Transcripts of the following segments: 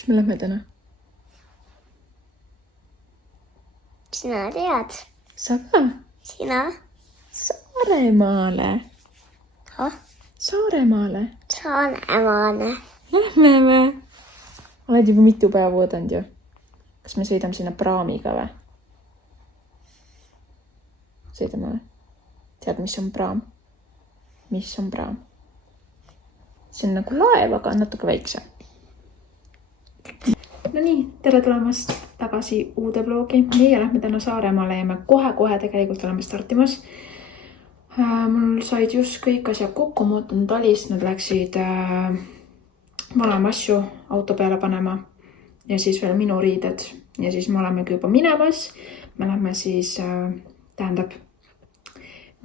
Kas me lähme täna? Sina tead. Sa ka? Sina? Saaremaale. Saaremaale. Saaremaale. Lähme me. Oled juba mitu päeva oodanud ju. Kas me sõidame sinna praamiga või? Sõidame või? Tead, mis on praam? Mis on praam? See on nagu laev, aga natuke väikse. No nii, tere tulemast tagasi uude vlogi. Meie lähme täna Saaremaale ja me kohe tegelikult oleme startimas. Mul said just kõik asjad kokku, ma ootan talist, nad läksid vanema asju auto peale panema ja siis veel minu riided ja siis me olemegi juba minemas. Me lähme siis, tähendab,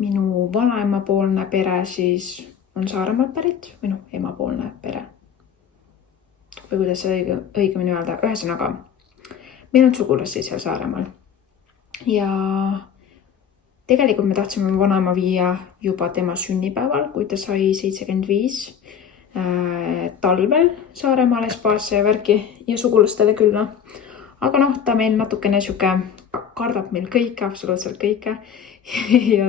minu vanaemapoolne pere siis on Saaremaalt pärit või emapoolne pere. Või kuidas see õigemini öelda. Ühesõnaga, meil on sugulasi seal Saaremaal. Ja tegelikult me tahtsime vanaema viia juba tema sünnipäeval, kui ta sai 75 talvel Saaremaale spaasse ja värki ja sugulastele külla. Aga ta meil natukene kardab meil kõike, absoluutselt kõike. Ja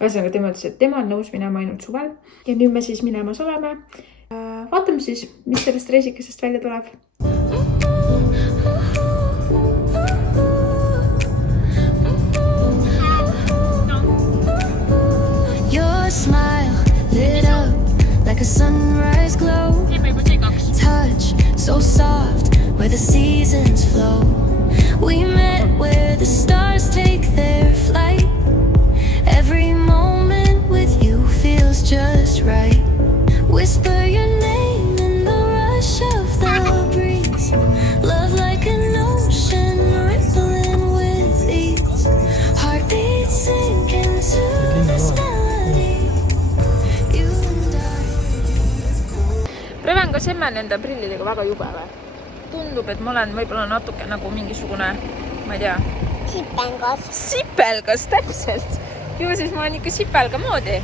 ühesõnaga tema ütles, et tema on nõus minema ainult suvel. Ja nüüd me siis minemas oleme. Vaatame siis, mis sellest reisikesest välja tuleb. Your smile lit up like a sunrise glow. Touch so soft where the seasons flow. We met where the stars take their flight. Every moment with you feels just right. Whisper your name in the rush of the breeze. Love like an ocean rippling with ease. Heartbeat sink into this melody. You and I. Prevenga semme nende prillidega väga jube või? Tundub, et ma olen võib-olla natuke nagu mingisugune, ma ei tea. Sipelgas. Sipelgas, täpselt. Juba siis ma olen ikka sipelga moodi.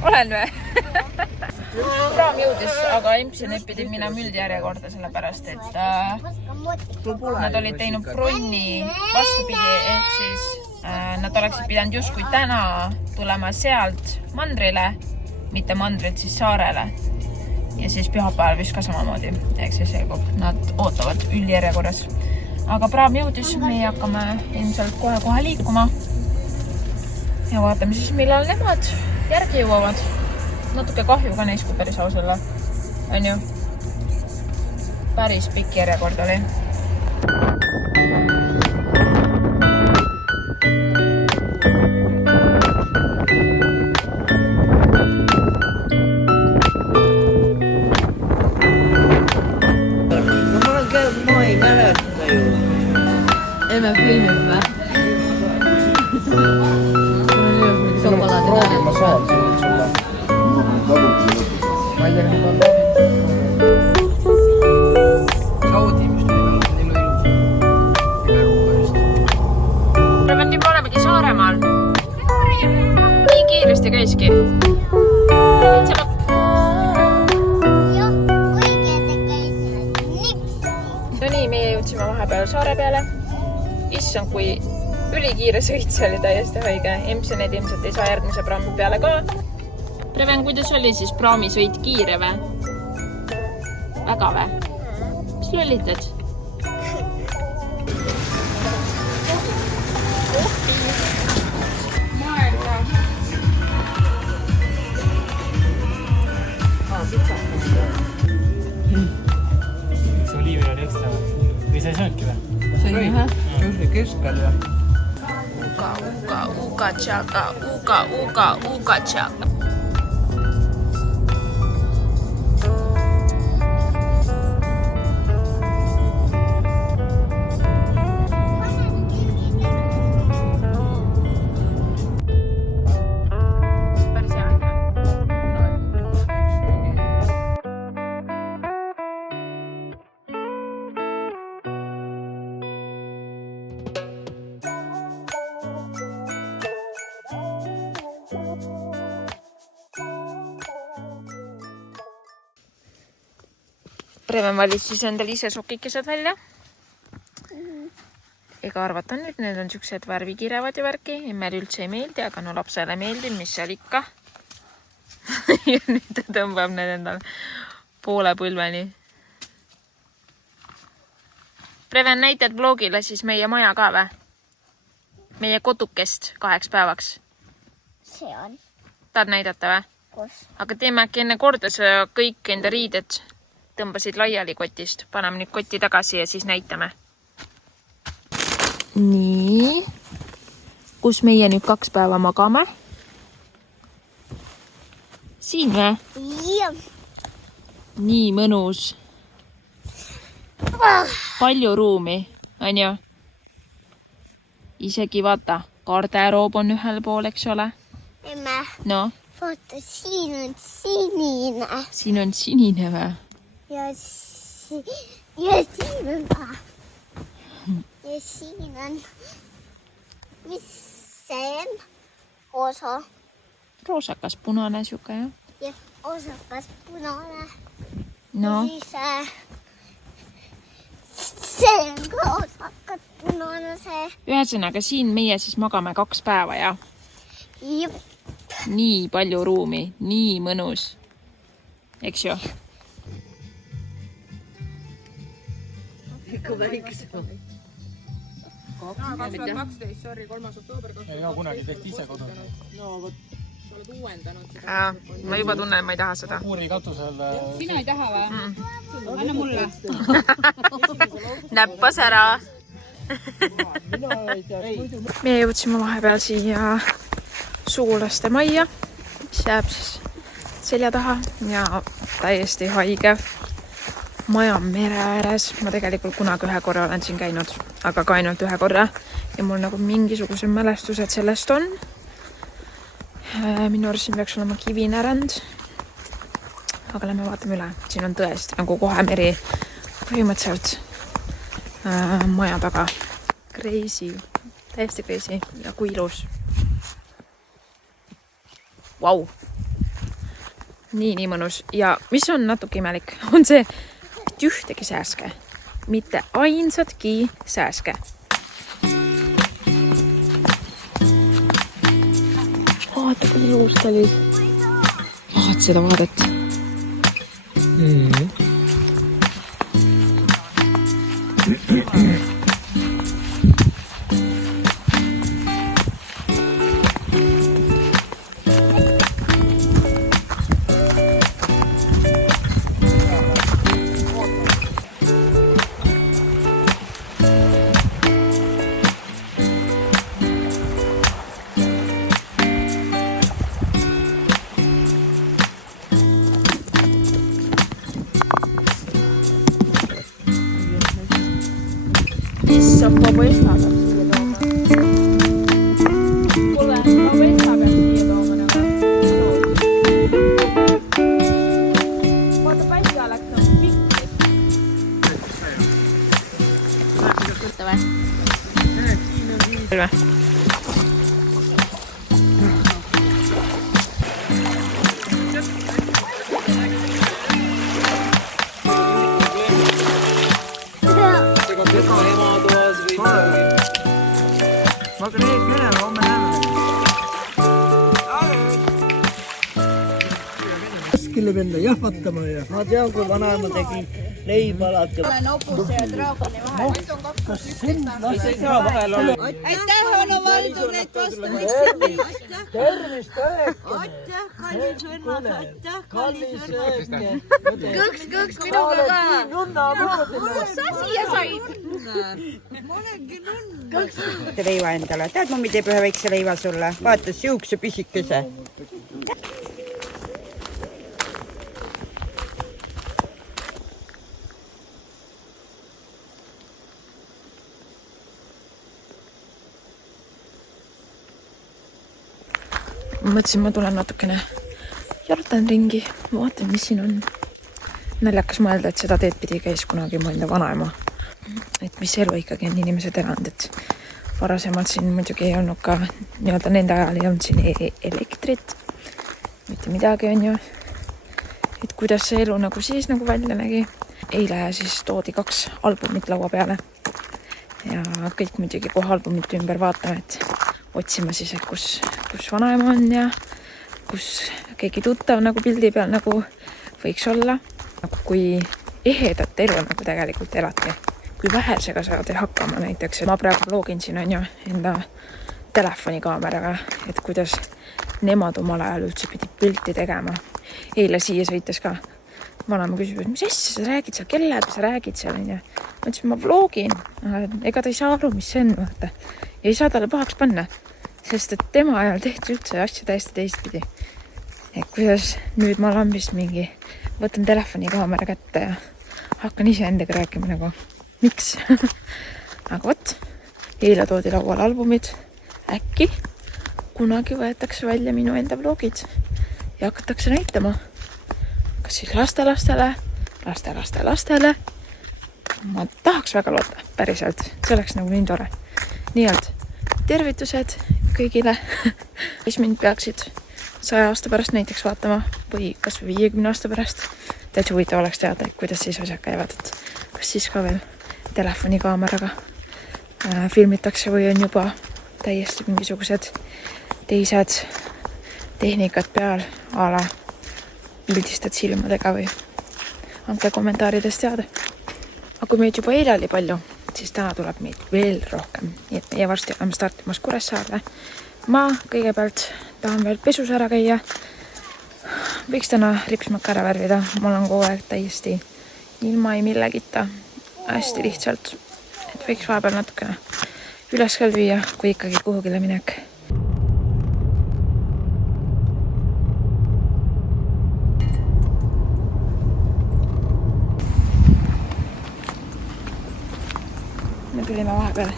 Olen või? Praam jõudis, aga Empsonid pidid minema üldjärjekorda sellepärast, et nad olid teinud bronni vastupidi, ehk siis nad oleksid pidanud justkui täna tulema sealt mandrile, mitte mandrit siis saarele. Ja siis pühapäeval vist ka samamoodi, ehk siis nad ootavad üldjärjekorras. Aga praam jõudis, meie hakkame ilmselt kohe liikuma. Ja vaatame siis, millal nemad järgi jõuavad. Natuke kahju ka neis, kui päris ausalla. On ju? Päris pikk järjekord oli. Emme filmib või? Proovin, ma saan sulle. Ma ei tea, kas ma proovin. Saudi, mis tuli veel ilus. Preven nii olemegi Saaremaal. Nii kiiresti käiski. No nii, meie jõudsime vahepeal saare peale. Issand, kui ülikiire sõit, see oli täiesti haige. Empsonid ilmselt ei saa järgmise praami peale ka. Preven, kuidas oli siis praamisõit kiire või? Väga või? Mis lollitad? See oliivil oli ekstra või sa ei söönudki või? Sõin ühe. Just keskel ja. Uga tšaga. Preven valis siis endale ise sokikesed välja. Ega arvata nüüd, need on siuksed värvikirevad ja värki. Emmel üldse ei meeldi, aga no lapsele meeldib, mis seal ikka. Ja nüüd ta tõmbab need endale poole põlveni. Preven, näitad vlogile siis meie maja ka või? Meie kodukest 2 päevaks. See on. Tahad näidata või? Kus? Aga teeme äkki enne korda sa kõik enda riided tõmbasid laiali kotist. Paneme nüüd kotti tagasi ja siis näitame. Nii. Kus meie nüüd 2 päeva magame? Siin või? Jah. Nii mõnus. Palju ruumi, on ju? Isegi vaata, garderoob on ühel pool, eks ole? Emme, No, vaata, siin on sinine. siin on sinine või? Ja siin on ka. Ja siin on. Mis see on? Osa. Roosakas punane siuke, jah? Ja osakas punane. No, Ja siis see on ka osakas punane see. ühesõnaga siin meie siis magame 2 päeva ja Jep. nii palju ruumi, nii mõnus. Eks ju? Ei ole kunagi tehti ise kodus. Ma juba tunnen, ma ei taha seda. Kuuri katusel. Sina ei taha või? Anna mulle. Näppas ära. Me jõudsime vahepeal siia sugulaste majja, mis jääb siis selja taha ja täiesti haige. Maja on mere ääres. Ma tegelikult kunagi 1 korra olen siin käinud, aga ka ainult 1 korra. Ja mul nagu mingisugused mälestused sellest on. Minu arust siin peaks olema kivinärand. Aga lähme vaatame üle. Siin on tõesti nagu kohe meri põhimõtteliselt maja taga. Crazy. Täiesti crazy. Ja kui ilus. Vau. Nii mõnus. Ja mis on natuke imelik, on see, et ühtegi sääske. Mitte ainsatki sääske. Vaata, kui ilus ta oli. Vaat seda vaadet. Issand, Babesta peab siia tooma. Kuule, Babesta peab siia tooma nagu. Vaata, päika läks nagu pikki. Võtta või? Terve. Ma hakkan ees minema, homme näeme. Kuskile minna jahvatama ja... Ma tean, kui vanaema tegi leiba alati. Olen opuse ja draagoni vahel. Kas sind ei saa vahel olla? Aitäh, Ono Valdur, et vastamist. Tervist õeke! Aitäh, kallis vennad, aitäh, kallis vennad. Kõks, minuga ka. Nunna moodile. Sa siia said? leiva endale. Tead, mammi teeb ühe väikse leiva sulle. Vaata, siukse pisikese. Ma mõtlesin, ma tulen natukene jalatan ringi, vaatan, mis siin on. Naljakas mõelda, et seda teed pidi käis kunagi mu enda vanaema. Et mis elu ikkagi on inimesed elanud, et varasemalt siin muidugi ei olnud ka nii-öelda nende ajal ei olnud siin elektrit. Mitte midagi on ju. Et kuidas see elu nagu siis nagu välja nägi. eile siis toodi 2 albumit laua peale ja kõik muidugi kohe albumit ümber vaatame, et otsima siis, et kus vanaema on ja kus keegi tuttav nagu pildi peal nagu võiks olla. Kui ehedat elu nagu tegelikult elati, kui vähesega saad hakkama näiteks. Ma praegu vlogin siin on ju enda telefonikaameraga, et kuidas nemad omal ajal üldse pidid pilti tegema. Eile siia sõites ka vanaema küsib, et mis asja sa räägid seal, kellega sa räägid seal on ju. Ma ütlesin, ma vlogin, ega ta ei saa aru, mis see on, vaata. Ja ei saa talle pahaks panna, sest et tema ajal tehti üldse asju täiesti teistpidi. Et kuidas nüüd ma lambist mingi võtan telefonikaamera kätte ja hakkan ise endaga rääkima nagu, miks? Aga võt, eile toodi laual albumid, äkki kunagi võetakse välja minu enda vlogid ja hakatakse näitama. Kas siis lastelastele, lastelastele. Ma tahaks väga loota, päriselt. See oleks nagu nii tore. Nii et tervitused kõigile, kes mind peaksid 100 aasta pärast näiteks vaatama või kas või 50 aasta pärast. Täitsa huvitav oleks teada, kuidas siis asjad käivad, et kas siis ka veel telefonikaameraga filmitakse või on juba täiesti mingisugused teised tehnikad peal, ala pildistad silmadega või andke kommentaarides teada. Aga kui meid juba eile oli palju, siis täna tuleb meid veel rohkem. Nii et meie varsti oleme startimas Kuressaarde. Ma kõigepealt tahan veel pesus ära käia. Võiks täna ripsmaka ära värvida. Ma olen kogu aeg täiesti ilma ei millegita. Hästi lihtsalt, et võiks vahepeal natukene üles ka lüüa, kui ikkagi kuhugile minek. Me tulime vahepeal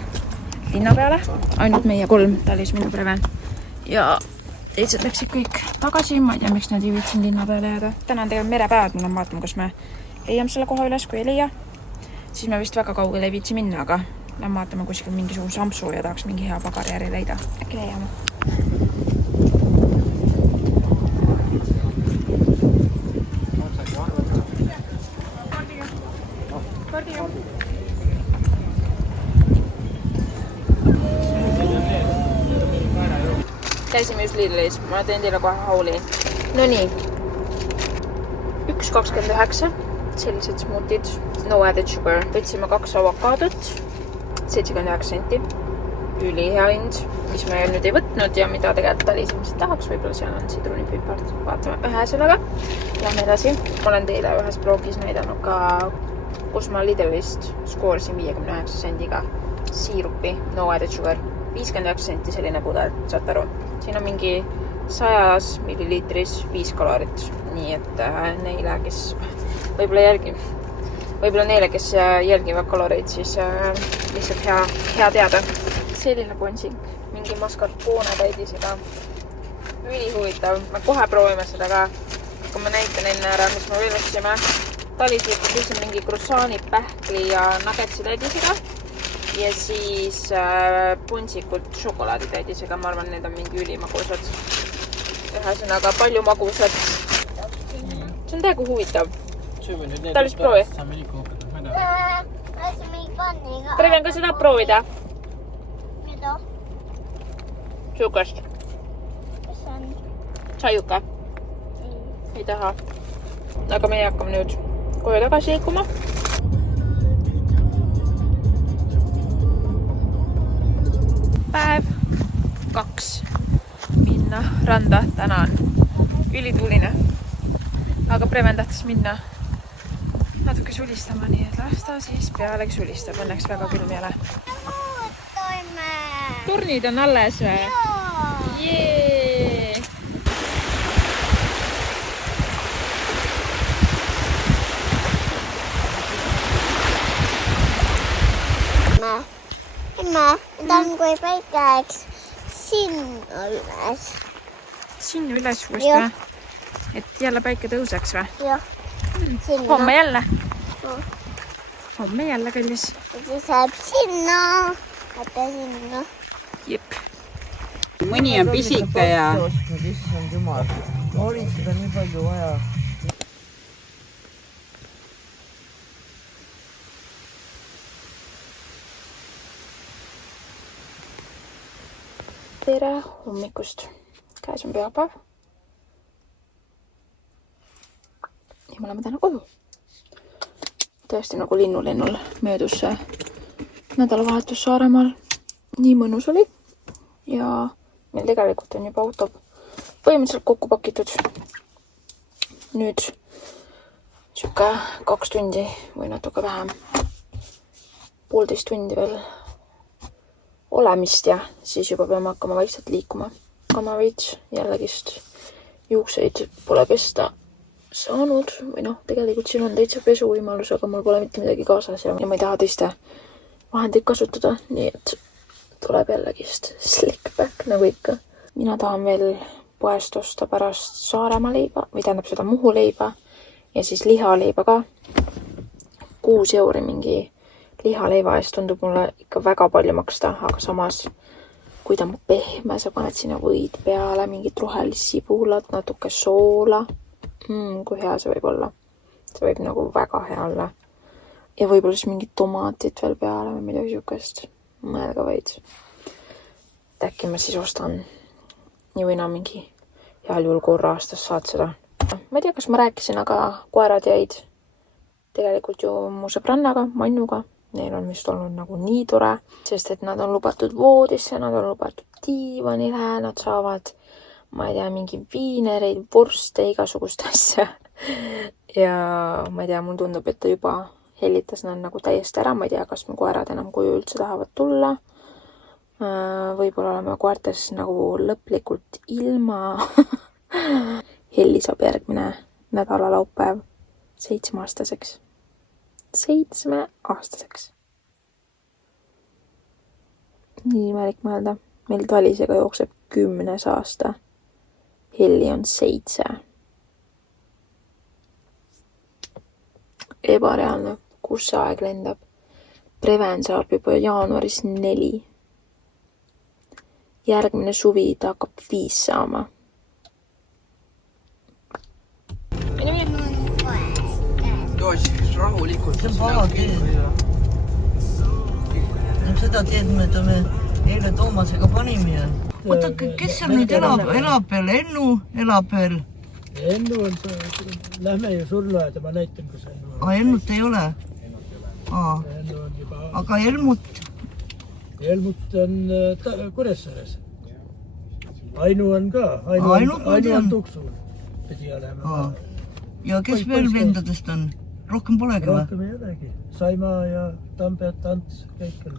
linna peale, ainult meie 3, Talis, minu Preven ja teised läksid kõik tagasi, ma ei tea, miks nad ei viitsin linna peale jääda. Täna on tegelikult merepäevad, me vaatame, kas me leiame selle koha üles, kui ei leia. Siis me vist väga kaugele ei viitsi minna, aga lähen vaatame kuskil mingisugune sampsu ja tahaks mingi hea pagari leida. Äkki leiame. Käisime just Lidlis, ma teen teile kohe hauli. No nii, 1,29, sellised smootid, no added sugar. Võtsime 2 avokaadot, 79 senti, ülihea hind, mis me nüüd ei võtnud ja mida tegelikult Talis ilmselt tahaks, võib-olla seal on sidrunipipart. Vaatame ühe sellega, lähme edasi. Ma olen teile ühes blogis näidanud ka, kus ma Lidlist skoorisin 59 sendiga siirupi, no added sugar. 59 senti selline pudel, saate aru. Siin on mingi 100 milliliitris 5 kalorit. Nii et neile, kes võib-olla neile, kes jälgivad kaloreid, siis lihtsalt hea teada. Selline ponsing, mingi mascarpone täidisega. Ülihuvitav, me kohe proovime seda ka. Kui ma näitan enne ära, mis me veel võtsime. Talis võttis lihtsalt mingi croissant'i, pähkli ja nuggetsi täidisega. Ja siis punsikult šokolaadi täidisega, ma arvan, need on mingi ülimagusad. Ühesõnaga palju magusad. See on täiega huvitav. Talis proovi. Preven, kas sa tahad proovida? Mida? Sukast. Kas on? Sajuka. Ei taha. Aga meie hakkame nüüd koju tagasi liikuma. Päev 2 minna randa, täna on ülituuline, aga Preven tahtis minna natuke sulistama, nii et las ta siis pealegi sulistab, õnneks väga külm ei ole. Toime! Turnid on alles või? Jee! Emme, tahan kui päike läheks sinna üles. Sinna üles uuesti või? Et jälle päike tõuseks või? Jah, sinna. Homme jälle? Homme jälle, kallis. Ja siis läheb sinna. Vaata sinna. Jep. Mõni on pisike ja... Issand jumal, hoolitada nii palju vaja. tere hommikust. Käes on pühapäev. Ja me oleme täna kodu. Tõesti nagu linnulennul möödus nädalavahetus Saaremaal. Nii mõnus oli. Ja meil tegelikult on juba auto põhimõtteliselt kokku pakitud. Nüüd siuke 2 tundi või natuke vähem. 1,5 tundi veel olemist ja siis juba peame hakkama vaikselt liikuma. Aga veits jällegist juukseid pole pesta saanud või tegelikult siin on täitsa pesu võimalus, aga mul pole mitte midagi kaasas ja ma ei taha teiste vahendeid kasutada, nii et tuleb jällegist slick back nagu ikka. Mina tahan veel poest osta pärast Saaremaa leiba või tähendab seda Muhu leiba ja siis lihaleiba ka. 6 euri mingi lihaleiva eest tundub mulle ikka väga palju maksta, aga samas kui ta on pehme, sa paned sinna võid peale, mingit rohelist sibulat, natuke soola. Kui hea see võib olla. See võib nagu väga hea olla. Ja võib-olla siis mingit tomatit veel peale või midagi siukest. Mõelga veid. Äkki ma siis ostan nii või mingi heal juhul korra aastas saad seda. Ma ei tea, kas ma rääkisin, aga koerad jäid tegelikult ju mu sõbrannaga, Mannuga. Neil on vist olnud nagu nii tore, sest et nad on lubatud voodisse, nad on lubatud diivanile, nad saavad, ma ei tea, mingi viinereid, vorste, igasugust asja. Ja ma ei tea, mul tundub, et ta juba hellitas nad nagu täiesti ära. Ma ei tea, kas mu koerad enam koju üldse tahavad tulla. Võib-olla oleme koertes nagu lõplikult ilma. Helli saab järgmine nädala laupäev 7-aastaseks. 7-aastaseks. Nii imelik mõelda. Meil Talisega jookseb 10. aasta. Helli on 7. Ebareaalne, kus see aeg lendab. Preven saab juba jaanuaris 4. Järgmine suvi ta hakkab 5 saama. Joos, rahulikult. See on paha teed. Seda teed mööda me eile Toomasega panime. Oota, kes seal nüüd elab veel? Ennu elab veel? Ennu on see, lähme ju surnuaeda, ma näitan, kus Ennu on. Ennut ei ole? Ennu on juba... Aga Helmut? Helmut on Kuressaares. Ainu on ka. Ainu on Tuksul. Pidi olema. Ja kes veel vendadest on? Rohkem polegi või? Rohkem ei olegi. Saima ja Tampeat, Ants, kõik on.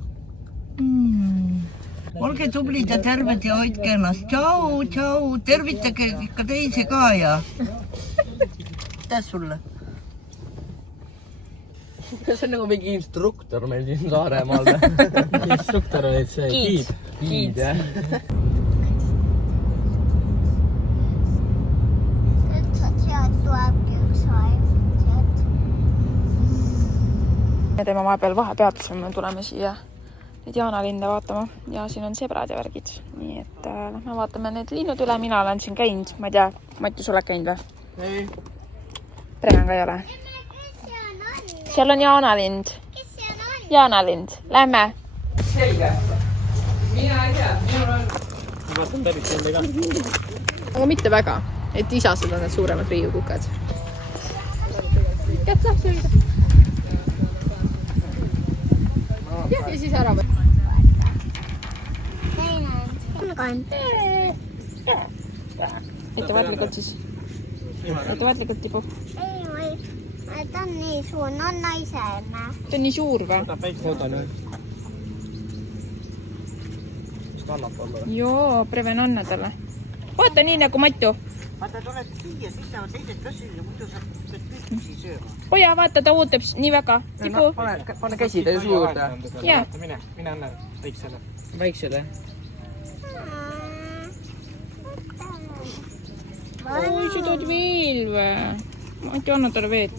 Olge tublid ja terved ja hoidke ennast. Tšau. Tervitage ikka teisi ka ja. Mitäs sulle? See on nagu mingi instruktor meil siin Saaremaal. Instruktor olid see giid, jah. Sealt tulebki üks aeg. Me teeme vahepeal vahepeatusel, me tuleme siia nüüd Jaanalinde vaatama ja siin on sebrad ja värgid. Nii et lähme vaatame need linnud üle. Mina olen siin käinud, ma ei tea, Matu, sa oled käinud või? Ei. Preven ka ei ole. Seal on Jaanalind. Kes seal on? Jaanalind, lähme. Selge. Mina ei tea. Ma vaatan päris selle ka. Aga mitte väga, et isased on need suuremad riiukukad. Kätt lahti hoida. Ja siis ära või? Ettevaatlikult siis. Ettevaatlikult tipu. Ei, ta on nii suur, no naisena. Ta on nii suur või? Joo, Preven anna talle. Vaata nii nagu Matu. Vaata, tuled siia, siis saavad teised kössil ja muidu saab kõik üksi sööma. Oja, vaata, ta ootab nii väga. Tipu. Pane käsi ta suurde. Jaa. Mine anna väiksele. Väiksele. Oi, sa tood veel või? Mati, anna talle veel.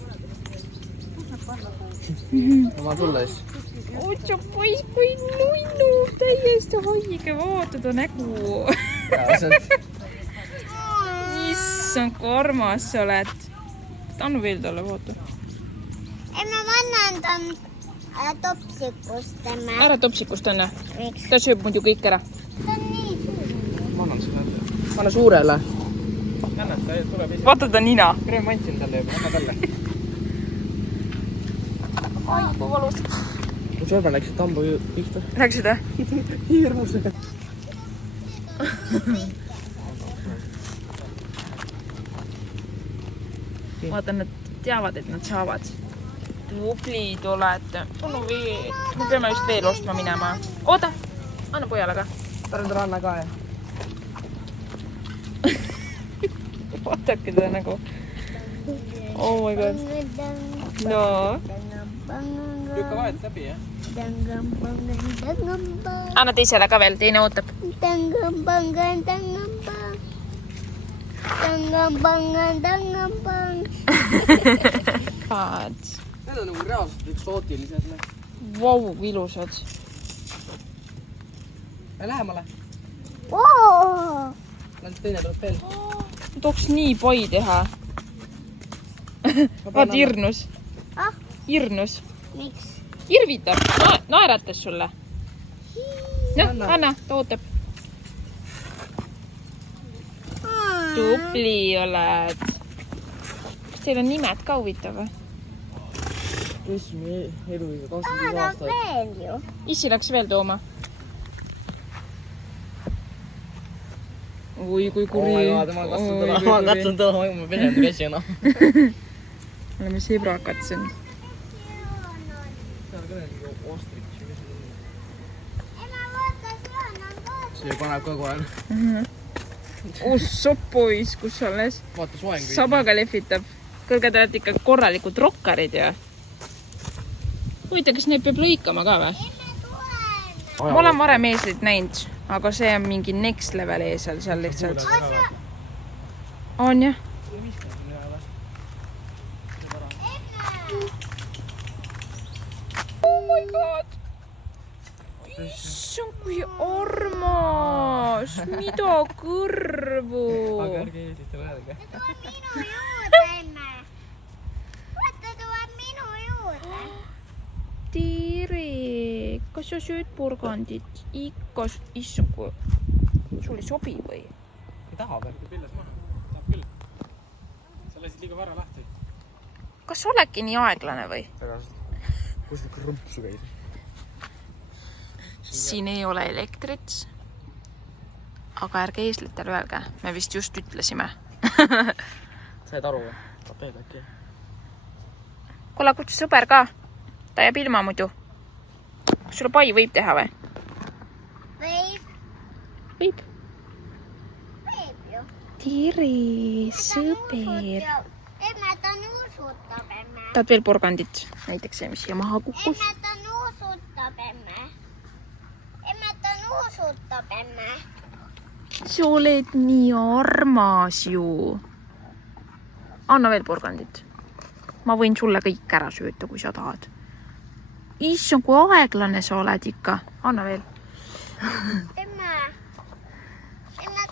Ma tulles. Otsa poiss, kui nunnu, täiesti haige, vaata ta nägu. Issand, kui armas sa oled. Anna veel talle, vaata. Ei, ma vannan ta topsikust. Ära topsikust, Anna. Miks? Ta sööb muidu kõik ära. Ta on nii suur. Anna suurele. Vaata ta nina. Tere, ma andsin talle juba, anna talle. Ai, kui valus. Mu sõrme läksid tambu pihta. Läksid, jah? Hirmus. Vaata, nad teavad, et nad saavad. Tublid olete. Anna veel. Me peame just veel ostma minema. Oota, anna pojale ka. Tore, anna ka, jah. Vaatake ta nagu. Oh my god. No. Lükka vahet läbi, jah? Anna teisele ka veel, teine ootab. Vaat. Need on nagu reaalselt eksootilised. Vau, ilusad. Lähemale. Wow! Länd teine tuleb veel. Tooks nii pai teha. Vaat hirnus. Hirnus. Miks? Irvitab. Naeratas sulle. Noh, anna, ta ootab. Tubli oled. Kas teil on nimed ka huvitav või? Kes me eluiga 25 Annab aastat. veel ju. Issi läks veel tooma. Oi, kui kuri. Ma katsun täna, ma pesen käsi enam. Oleme sõbrakad siin. See paneb kogu aeg. Soppois, kus olles. Vaata soeng. Sabaga lehvitab. Kõrge te olete ikka korralikud rokkarid ja. Huvita, kas neid peab lõikama ka või? Ma olen varem eeslit näinud, aga see on mingi next level eesel seal lihtsalt. On jah? Oh my god! See on kui armas! Mida kõrvu? Aga ärge eeslitte võelge. Minu juurde enne. Vaata, tuleb minu juurde. Tere! Kas sa sööd porgandit? Ikka, issand kui... Sul ei sobi või? Ei taha veel. Pilles maha. Tahab küll. Sa läsid liiga vara lahti. Kas sa oledki nii aeglane või? Kus ta krõmpsu käis? Siin ei ole elektrit. Aga ärge eeslitel öelge. Me vist just ütlesime. Said aru või? Tapeed äkki. Kuule, kutsu sõber ka. Ta jääb ilma muidu. Kas sulle pai võib teha või? Võib. Võib. Võib ju. Tere, sõber. Emme ta nuusutab emme. Tahad veel porgandit? Näiteks see, mis siia maha kukkus. Emme ta nuusutab emme. Emme ta nuusutab emme. Sa oled nii armas ju. Anna veel porgandit. Ma võin sulle kõik ära sööta, kui sa tahad. Issand, kui aeglane sa oled ikka. Anna veel. Emme. Emme,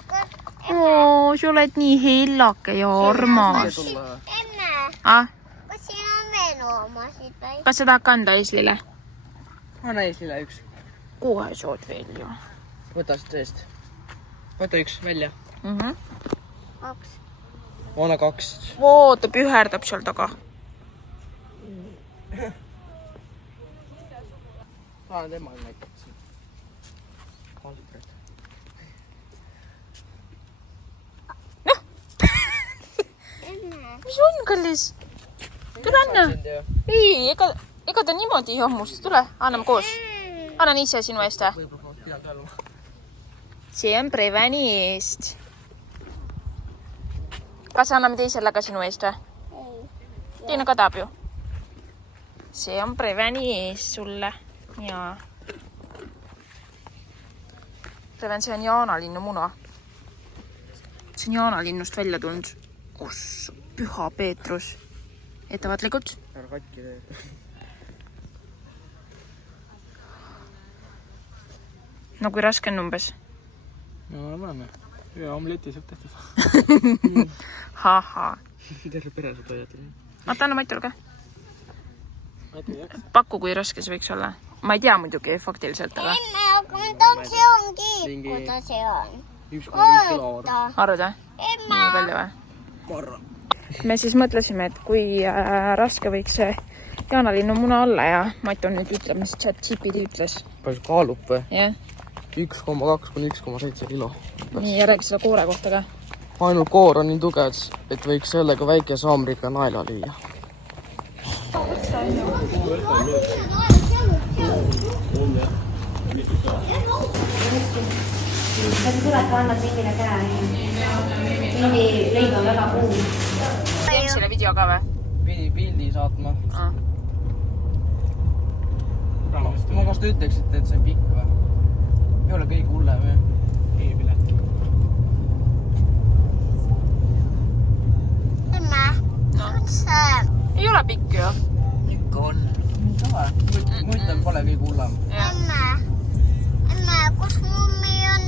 Sa oled nii hellake ja armas. emme. Ah, Kas siin on veel loomasid või? kas sa tahad kanda eeslile? Anna eeslile üks. Kohe saad veel ju. Võta siit eest. Võta üks välja. Kaks. Anna 2. Oota, püherdab seal taga. Anna temal näitab siin. Kaldret. Mis on, kallis? Tule anna. Ei, ega ta niimoodi ei hammusta. Tule, anname koos. Annan ise sinu eest või? Võib-olla ma pidanud jälle. See on Prevani eest. Kas anname teisele ka sinu eest või? Teine ka tahab ju. See on Prevani eest sulle. Jaa. Preven, see on jaanalinnu muna. See on jaanalinnust välja tulnud. Kus? Püha Peetrus. Ettevaatlikult. Ära katki teed. No kui raske on umbes? No ma näeme. Ühe omleti saab tehtud. Haha. Terve pere saab toijatada. Oota, anna Matile ka. Pakku, kui raske see võiks olla. Ma ei tea muidugi faktiliselt, aga... Emme, aga ma tahan see on kiik, kuidas see on. 1,5 kilo arv. arvad või? Nii palju või? Ma arvan. Me siis mõtlesime, et kui raske võiks see jaanalinnu muna olla ja Matu nüüd ütleb, mis ChatGPT ütles. Palju see kaalub või? Jah. 1,2 kuni 1,7 kilo. Nii, ja räägi selle koore kohta ka. Ainult koor on nii tugev, et võiks sellega väike saamriga naela lüüa. Kas tuled ka annad mingile käe? Mingi leib on väga kuum. Teeb selle video ka või? Pidi pildi saatma. Ma kas te ütleksite, et see on pikk või? Ei ole kõige hullem või? Ei pilet. Emme, üldse. Ei ole pikk ju. ikka on. Muitan pole kõige hullem. Emme, kus mummi on?